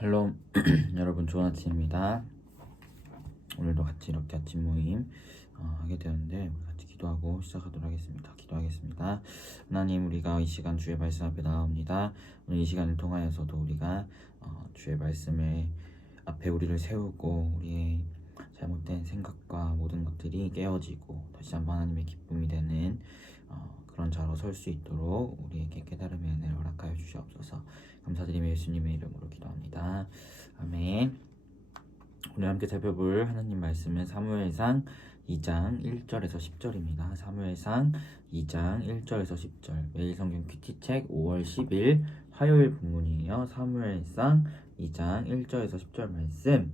샬롬. 여러분, 좋은 아침입니다. 오늘도 같이 이렇게 아침 모임 하게 되었는데, 우리 같이 기도하고 시작하도록 하겠습니다. 기도하겠습니다. 하나님, 우리가 이 시간 주의 말씀 앞에 나옵니다. 오늘 이 시간을 통하여서도 우리가 주의 말씀에 앞에 우리를 세우고 우리의 잘못된 생각과 모든 것들이 깨어지고 다시 한번 하나님의 기쁨이 되는 그런 자로 설 수 있도록 우리에게 깨달음의 은혜를 허락하여 주시옵소서. 감사드리며 예수님의 이름으로 기도합니다. 아멘. 오늘 함께 살펴볼 하나님 말씀은 사무엘상 2장 1절에서 10절입니다. 사무엘상 2장 1절에서 10절. 매일 성경 큐티책 5월 10일 화요일 본문이에요. 사무엘상 2장 1절에서 10절 말씀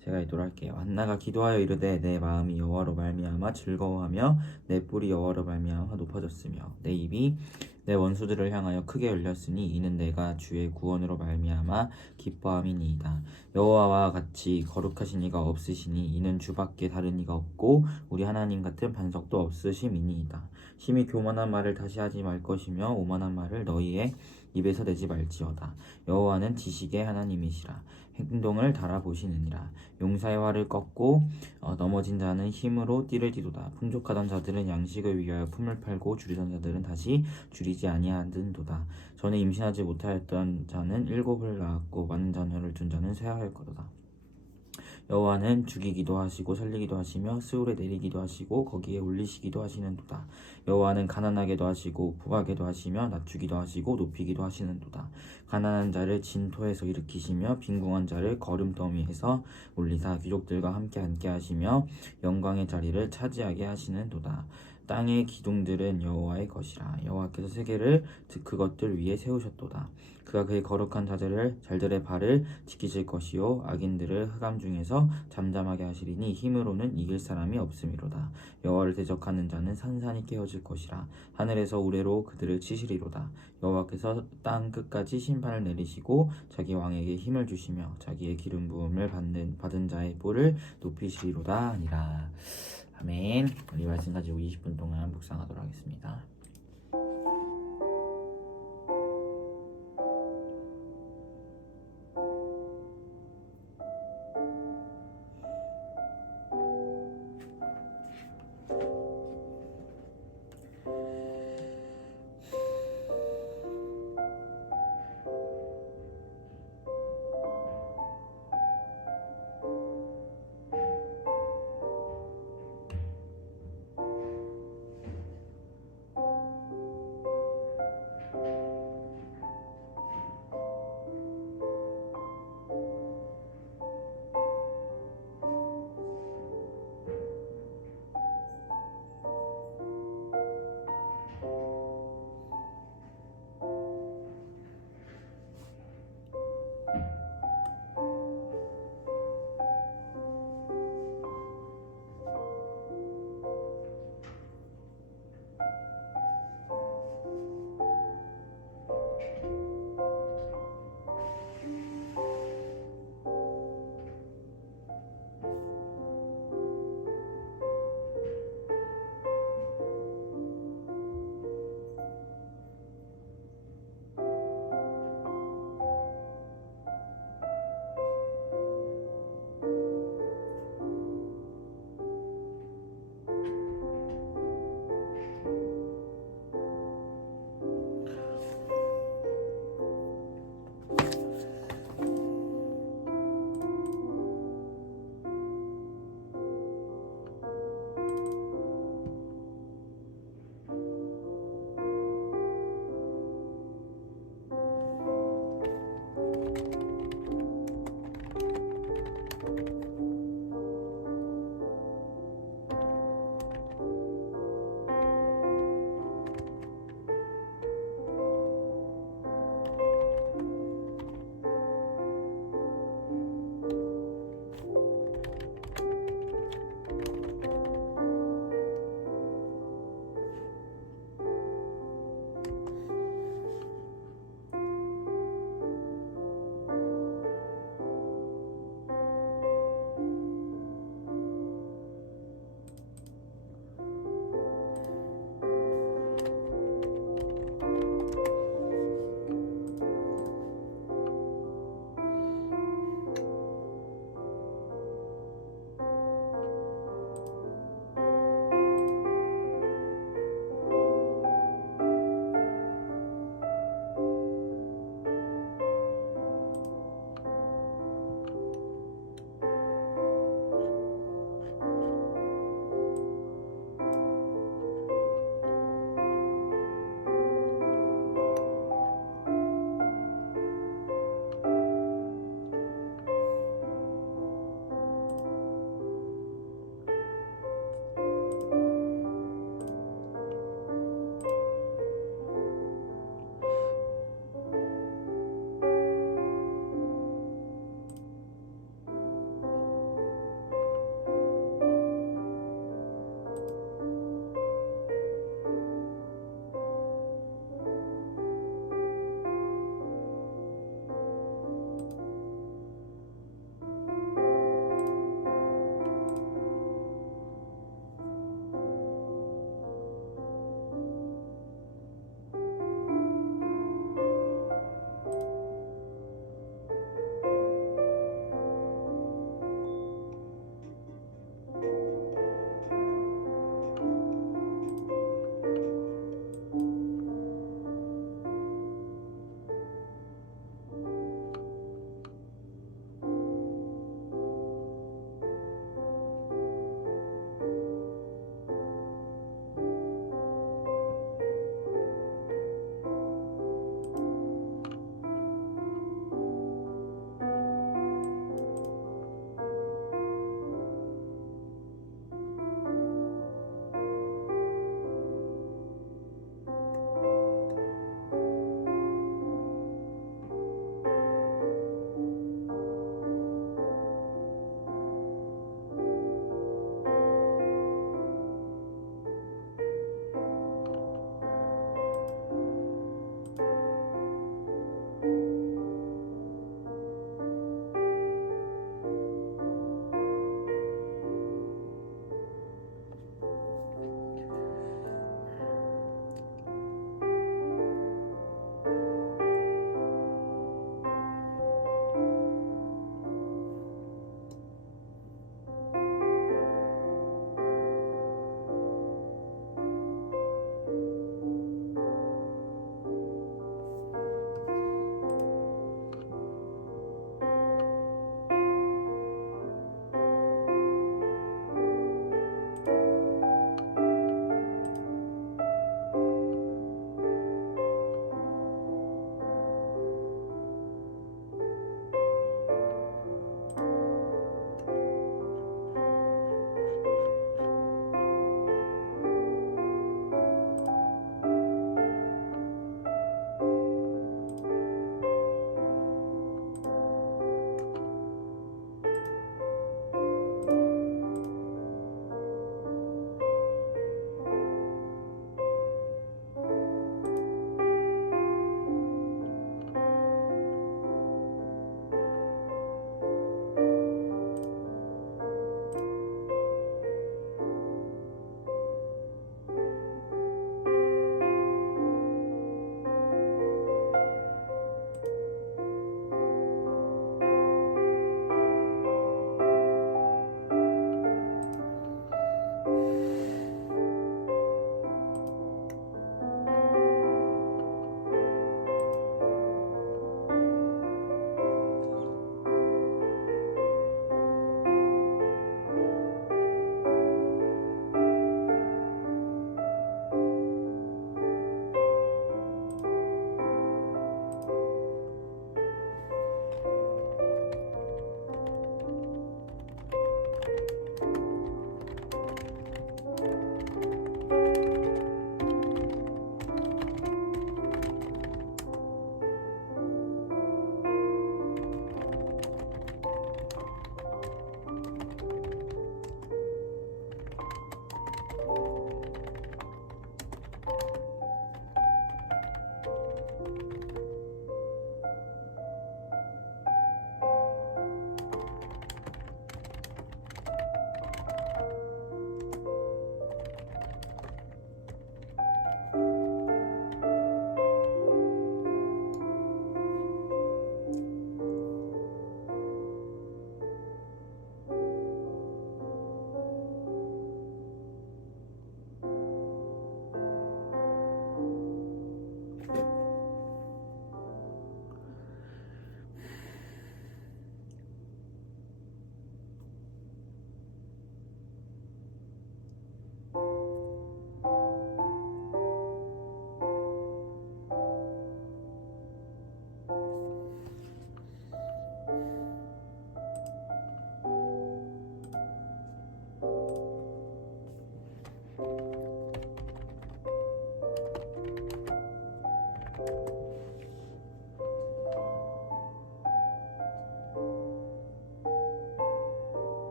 제가 읽도록 할게요. 한나가 기도하여 이르되 내 마음이 여호와로 말미암아 즐거워하며 내 뿔이 여호와로 말미암아 높아졌으며 내 입이 내 원수들을 향하여 크게 열렸으니 이는 내가 주의 구원으로 말미암아 기뻐함이니이다. 여호와와 같이 거룩하신 이가 없으시니 이는 주밖에 다른 이가 없고 우리 하나님 같은 반석도 없으심이니이다. 심히 교만한 말을 다시 하지 말 것이며 오만한 말을 너희의 입에서 내지 말지어다. 여호와는 지식의 하나님이시라. 행동을 달아보시느니라. 용사의 활을 꺾고 넘어진 자는 힘으로 띠를 띠도다. 풍족하던 자들은 양식을 위하여 품을 팔고 줄이던 자들은 다시 줄이지 아니하는도다. 전에 임신하지 못하였던 자는 7을 낳았고 많은 자녀를 둔 자는 쇠하였거도다. 여호와는 죽이기도 하시고 살리기도 하시며 스울에 내리기도 하시고 거기에 올리시기도 하시는도다. 여호와는 가난하게도 하시고 부하게도 하시며 낮추기도 하시고 높이기도 하시는도다. 가난한 자를 진토에서 일으키시며 빈궁한 자를 거름더미에서 올리사 귀족들과 함께 앉게 하시며 영광의 자리를 차지하게 하시는도다. 땅의 기둥들은 여호와의 것이라. 여호와께서 세계를 그것들 위에 세우셨도다. 그가 그의 거룩한 잘들의 발을 지키실 것이요 악인들을 흑암 중에서 잠잠하게 하시리니 힘으로는 이길 사람이 없음이로다. 여호와를 대적하는 자는 산산이 깨어질 것이라. 하늘에서 우레로 그들을 치시리로다. 여호와께서 땅 끝까지 심판을 내리시고 자기 왕에게 힘을 주시며 자기의 기름 부음을 받은 자의 뿔을 높이시리로다 하니라. 아멘. 이 말씀 가지고 20분 동안 묵상하도록 하겠습니다.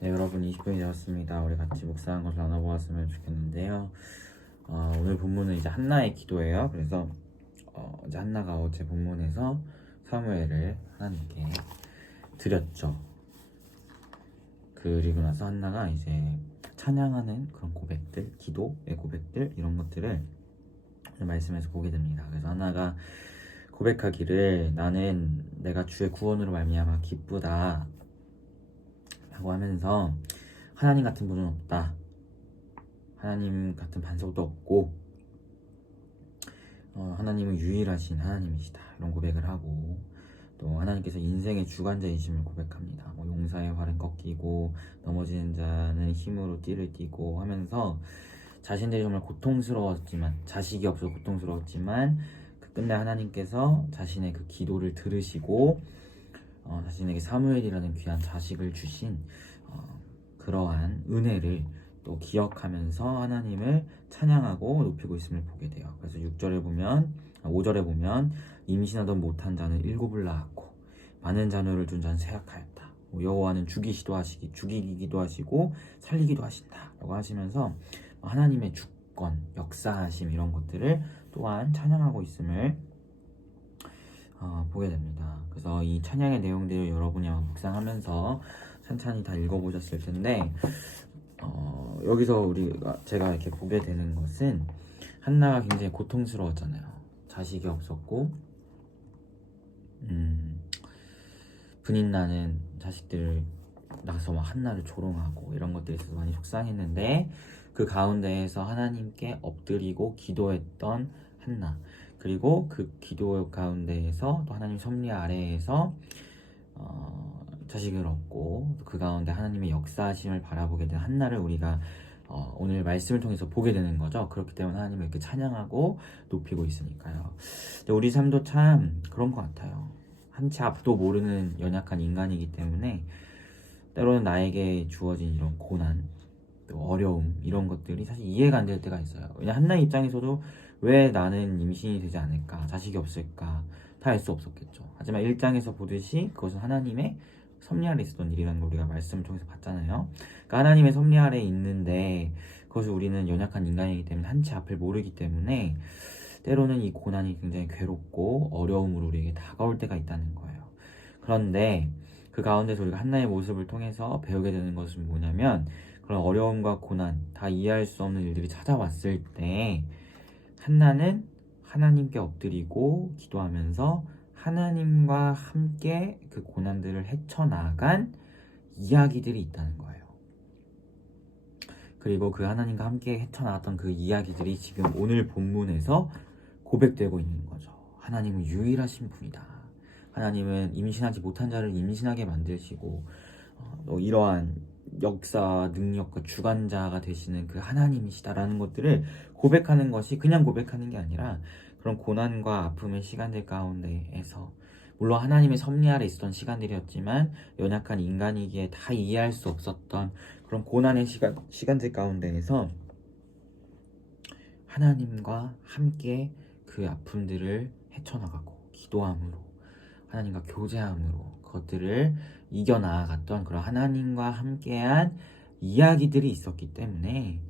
네, 여러분 20분이 되었습니다. 우리 같이 묵상한 것을 나눠보았으면 좋겠는데요. 오늘 본문은 이제 한나의 기도예요. 그래서 이제 한나가 어제 본문에서 사무엘을 하나님께 드렸죠. 그리고 나서 한나가 이제 찬양하는 그런 고백들, 기도의 고백들 이런 것들을 말씀에서 보게 됩니다. 그래서 한나가 고백하기를 나는 내가 주의 구원으로 말미암아 기쁘다 라고 하면서 하나님 같은 분은 없다. 하나님 같은 반석도 없고 하나님은 유일하신 하나님이시다. 이런 고백을 하고 또 하나님께서 인생의 주관자이심을 고백합니다. 용사의 활은 꺾이고 넘어지는 자는 힘으로 띠를 띠고 하면서 자신들이 정말 고통스러웠지만 자식이 없어서 고통스러웠지만 끝내 하나님께서 자신의 그 기도를 들으시고 자신에게 사무엘이라는 귀한 자식을 주신 그러한 은혜를 또 기억하면서 하나님을 찬양하고 높이고 있음을 보게 돼요. 그래서 5절에 보면 임신하던 못한 자는 7을 낳았고 많은 자녀를 둔 자는 쇠약하였다. 여호와는 죽이기도 하시고 살리기도 하신다 라고 하시면서 하나님의 주권, 역사하심 이런 것들을 또한 찬양하고 있음을 보게 됩니다. 그래서 이 찬양의 내용들을 여러분이 묵상하면서 찬찬히 다 읽어보셨을 텐데 여기서 제가 이렇게 보게 되는 것은 한나가 굉장히 고통스러웠잖아요. 자식이 없었고 분인 나는 자식들을 낳아서 막 한나를 조롱하고 이런 것들이 있어서 많이 속상했는데 그 가운데에서 하나님께 엎드리고 기도했던 한나, 그리고 그 기도 가운데에서 또 하나님 섭리 아래에서 자식을 얻고 그 가운데 하나님의 역사하심을 바라보게 된 한나를 우리가 오늘 말씀을 통해서 보게 되는 거죠. 그렇기 때문에 하나님을 이렇게 찬양하고 높이고 있으니까요. 근데 우리 삶도 참 그런 것 같아요. 한치 앞도 모르는 연약한 인간이기 때문에 때로는 나에게 주어진 이런 고난, 또 어려움 이런 것들이 사실 이해가 안 될 때가 있어요. 왜냐 한나 입장에서도 왜 나는 임신이 되지 않을까, 자식이 없을까 다 알 수 없었겠죠. 하지만 1장에서 보듯이 그것은 하나님의 섭리 아래 있었던 일이라는 걸 우리가 말씀을 통해서 봤잖아요. 그러니까 하나님의 섭리 아래 있는데 그것을 우리는 연약한 인간이기 때문에 한치 앞을 모르기 때문에 때로는 이 고난이 굉장히 괴롭고 어려움으로 우리에게 다가올 때가 있다는 거예요. 그런데 그 가운데서 우리가 한나의 모습을 통해서 배우게 되는 것은 뭐냐면 그런 어려움과 고난, 다 이해할 수 없는 일들이 찾아왔을 때 한나는 하나님께 엎드리고 기도하면서 하나님과 함께 그 고난들을 헤쳐나간 이야기들이 있다는 거예요. 그리고 그 하나님과 함께 헤쳐나갔던 그 이야기들이 지금 오늘 본문에서 고백되고 있는 거죠. 하나님은 유일하신 분이다. 하나님은 임신하지 못한 자를 임신하게 만드시고 이러한 역사, 능력과 주관자가 되시는 그 하나님이시다라는 것들을 고백하는 것이 그냥 고백하는 게 아니라 그런 고난과 아픔의 시간들 가운데에서 물론 하나님의 섭리 아래 있었던 시간들이었지만 연약한 인간이기에 다 이해할 수 없었던 그런 고난의 시간들 가운데에서 하나님과 함께 그 아픔들을 헤쳐나가고 기도함으로 하나님과 교제함으로 그것들을 이겨나갔던 그런 하나님과 함께한 이야기들이 있었기 때문에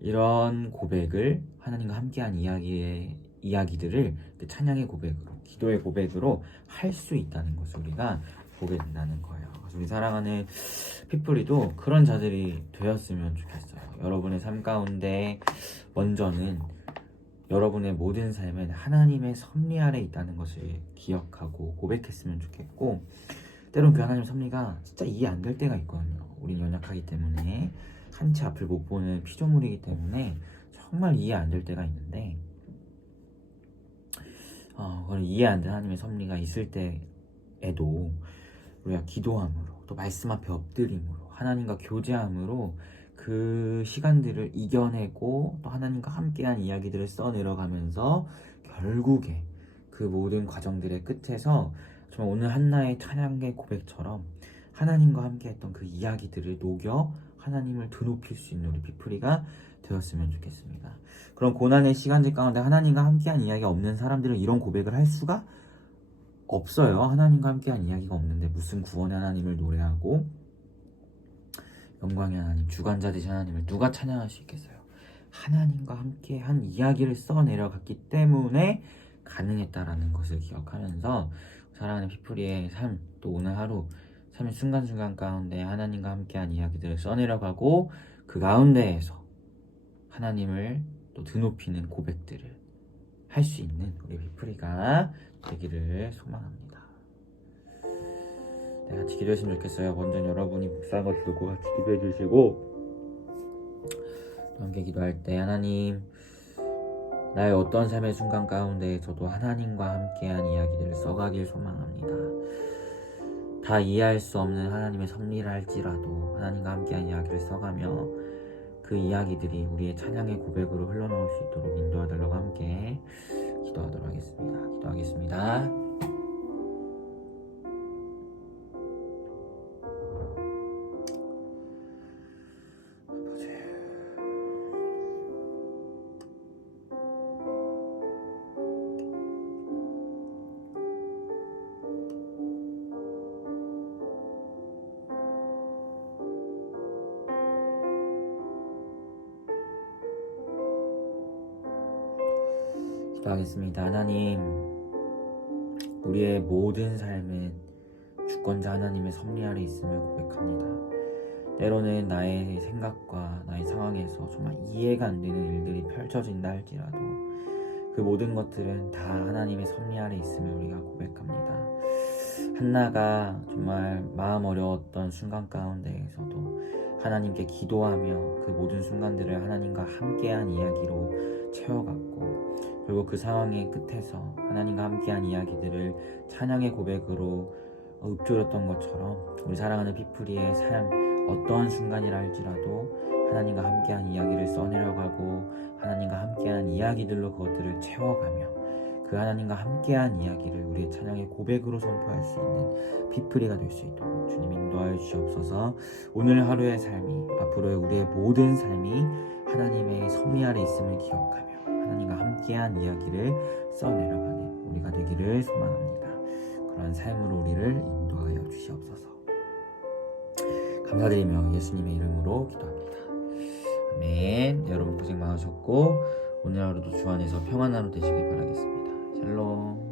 이런 고백을 하나님과 함께한 이야기들을 찬양의 고백으로 기도의 고백으로 할 수 있다는 것을 우리가 보게 된다는 거예요. 그래서 우리 사랑하는 피플이도 그런 자들이 되었으면 좋겠어요. 여러분의 삶 가운데 먼저는 여러분의 모든 삶은 하나님의 섭리 아래 있다는 것을 기억하고 고백했으면 좋겠고 때론 그 하나님의 섭리가 진짜 이해 안 될 때가 있거든요. 우린 연약하기 때문에 한치 앞을 못 보는 피조물이기 때문에 정말 이해 안 될 때가 있는데 그걸 이해 안 된 하나님의 섭리가 있을 때에도 우리가 기도함으로 또 말씀 앞에 엎드림으로 하나님과 교제함으로 그 시간들을 이겨내고 또 하나님과 함께한 이야기들을 써내려가면서 결국에 그 모든 과정들의 끝에서 정말 오늘 한나의 찬양의 고백처럼 하나님과 함께했던 그 이야기들을 녹여 하나님을 드높일 수 있는 우리 피플이가 되었으면 좋겠습니다. 그런 고난의 시간들 가운데 하나님과 함께한 이야기가 없는 사람들은 이런 고백을 할 수가 없어요. 하나님과 함께한 이야기가 없는데 무슨 구원의 하나님을 노래하고 영광의 하나님, 주관자 되신 하나님을 누가 찬양할 수 있겠어요? 하나님과 함께 한 이야기를 써내려갔기 때문에 가능했다라는 것을 기억하면서 사랑하는 피플리의 삶, 또 오늘 하루 삶의 순간순간 가운데 하나님과 함께한 이야기들을 써내려가고 그 가운데에서 하나님을 또 드높이는 고백들을 할 수 있는 우리 피플리가 되기를 소망합니다. 네, 같이 기도했으면 좋겠어요. 먼저 여러분이 묵상을 들고 같이 기도해 주시고 함께 기도할 때 하나님, 나의 어떤 삶의 순간 가운데에서도 하나님과 함께한 이야기들을 써가길 소망합니다. 다 이해할 수 없는 하나님의 섭리를 할지라도 하나님과 함께한 이야기를 써가며 그 이야기들이 우리의 찬양의 고백으로 흘러나올 수 있도록 인도하달라고 함께 기도하도록 하겠습니다. 기도하겠습니다. 기도하겠습니다. 하나님, 우리의 모든 삶은 주권자 하나님의 섭리 아래 있음을 고백합니다. 때로는 나의 생각과 나의 상황에서 정말 이해가 안 되는 일들이 펼쳐진다 할지라도 그 모든 것들은 다 하나님의 섭리 아래 있음을 우리가 고백합니다. 한나가 정말 마음 어려웠던 순간 가운데에서도 하나님께 기도하며 그 모든 순간들을 하나님과 함께한 이야기로 채워갔고, 그리고 그 상황의 끝에서 하나님과 함께한 이야기들을 찬양의 고백으로 읊조렸던 것처럼 우리 사랑하는 피플리의 삶, 어떠한 순간이라 할지라도 하나님과 함께한 이야기를 써내려가고 하나님과 함께한 이야기들로 그것들을 채워가며 그 하나님과 함께한 이야기를 우리의 찬양의 고백으로 선포할 수 있는 피플리가 될 수 있도록 주님 인도하여 주시옵소서. 오늘 하루의 삶이, 앞으로의 우리의 모든 삶이 하나님의 섭리 아래 있음을 기억하며 하나님과 함께한 이야기를 써내려가는 우리가 되기를 소망합니다. 그러한 삶으로 우리를 인도하여 주시옵소서. 감사드리며 예수님의 이름으로 기도합니다. 아멘. 여러분 고생 많으셨고 오늘 하루도 주 안에서 평안한 하루 되시길 바라겠습니다. 샬롬.